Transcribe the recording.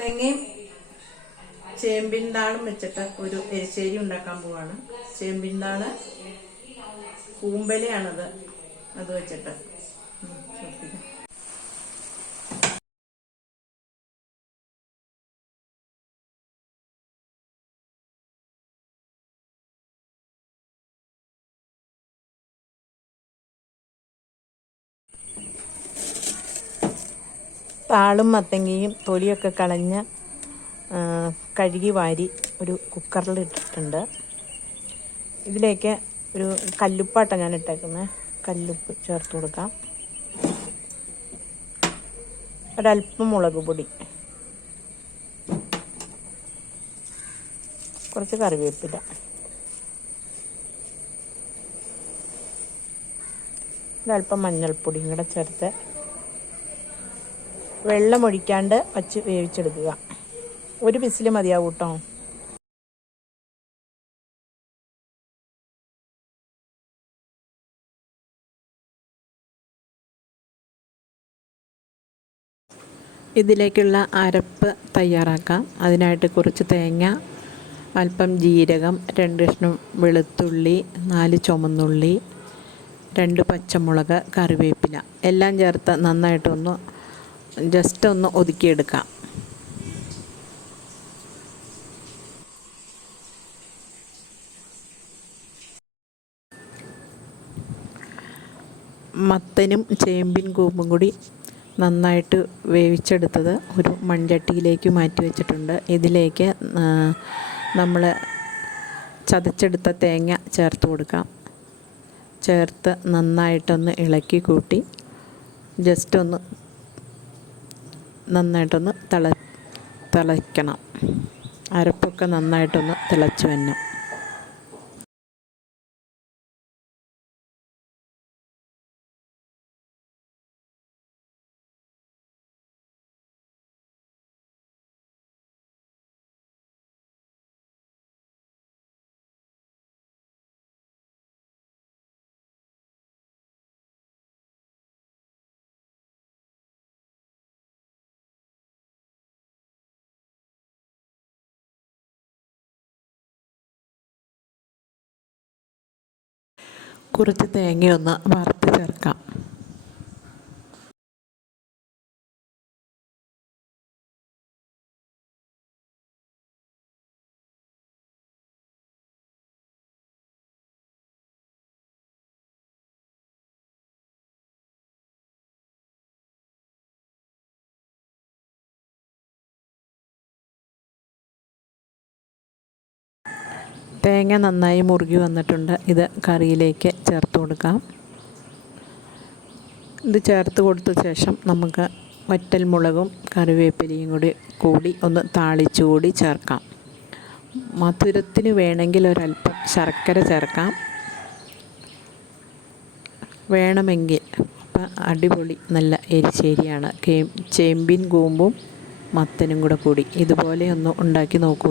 മത്തങ്ങയും ചേമ്പിൻതാളും വെച്ചിട്ട് ഒരു എരിശ്ശേരി ഉണ്ടാക്കാൻ പോവാണ്. ചേമ്പിൻതാൾ കൂമ്പലയാണത് അത് വെച്ചിട്ട്. താളും മത്തങ്ങയും തൊലിയൊക്കെ കളഞ്ഞ് കഴുകി വാരി ഒരു കുക്കറിൽ ഇട്ടിട്ടുണ്ട്. ഇതിലേക്ക് ഒരു കല്ലുപ്പാട്ട ഞാൻ ഇട്ടേക്കുന്നത് കല്ലുപ്പ് ചേർത്ത് കൊടുക്കാം. ഒരല്പം മുളക് പൊടി. കുറച്ച് കറിവേപ്പില. ഒരല്പം മഞ്ഞൾപ്പൊടിയും കൂടെ ചേർത്ത് വെള്ളം ഒഴിക്കാണ്ട് വച്ച് വേവിച്ചെടുക്കുക. ഒരു പിസിൽ മതിയാവും കേട്ടോ ഇതിലേക്കുള്ള അരപ്പ് തയ്യാറാക്കാം. അതിനായിട്ട് കുറച്ച് തേങ്ങ അല്പം ജീരകം രണ്ട് കഷ്ണം വെളുത്തുള്ളി നാല് ചുമന്നുള്ളി രണ്ട് പച്ചമുളക് കറിവേപ്പില. എല്ലാം ചേർത്ത് നന്നായിട്ടൊന്ന് ജസ്റ്റ് ഒന്ന് ഒതുക്കിയെടുക്കാം. മത്തനും ചേമ്പിൻ കൂമ്പും കൂടി നന്നായിട്ട് വേവിച്ചെടുത്തത് ഒരു മൺചട്ടിയിലേക്ക് മാറ്റി വെച്ചിട്ടുണ്ട്. ഇതിലേക്ക് നമ്മൾ ചതച്ചെടുത്ത തേങ്ങ ചേർത്ത് കൊടുക്കാം. ചേർത്ത് നന്നായിട്ടൊന്ന് ഇളക്കി കൂട്ടി ജസ്റ്റ് ഒന്ന് നന്നായിട്ടൊന്ന് തിള തിളയ്ക്കണം. അരപ്പൊക്കെ നന്നായിട്ടൊന്ന് തിളച്ച് വരണം. കുറച്ച് തേങ്ങയൊന്ന് വറുത്ത് ചേർക്കാം. തേങ്ങ നന്നായി മുറുകി വന്നിട്ടുണ്ട്. ഇത് കറിയിലേക്ക് ചേർത്ത് കൊടുക്കാം. ഇത് ചേർത്ത് കൊടുത്ത ശേഷം നമുക്ക് വറ്റൽ മുളകും കറിവേപ്പിലയും കൂടി കൂടി ഒന്ന് താളിച്ചു കൂടി ചേർക്കാം. മധുരത്തിന് വേണമെങ്കിൽ ഒരല്പം ശർക്കര ചേർക്കാം. വേണമെങ്കിൽ അപ്പം അടിപൊളി നല്ല എരിശ്ശേരിയാണ്. ചേമ്പിൻ കൂമ്പും മത്തനും കൂടെ കൂടി. ഇതുപോലെ ഒന്ന് ഉണ്ടാക്കി നോക്കൂ.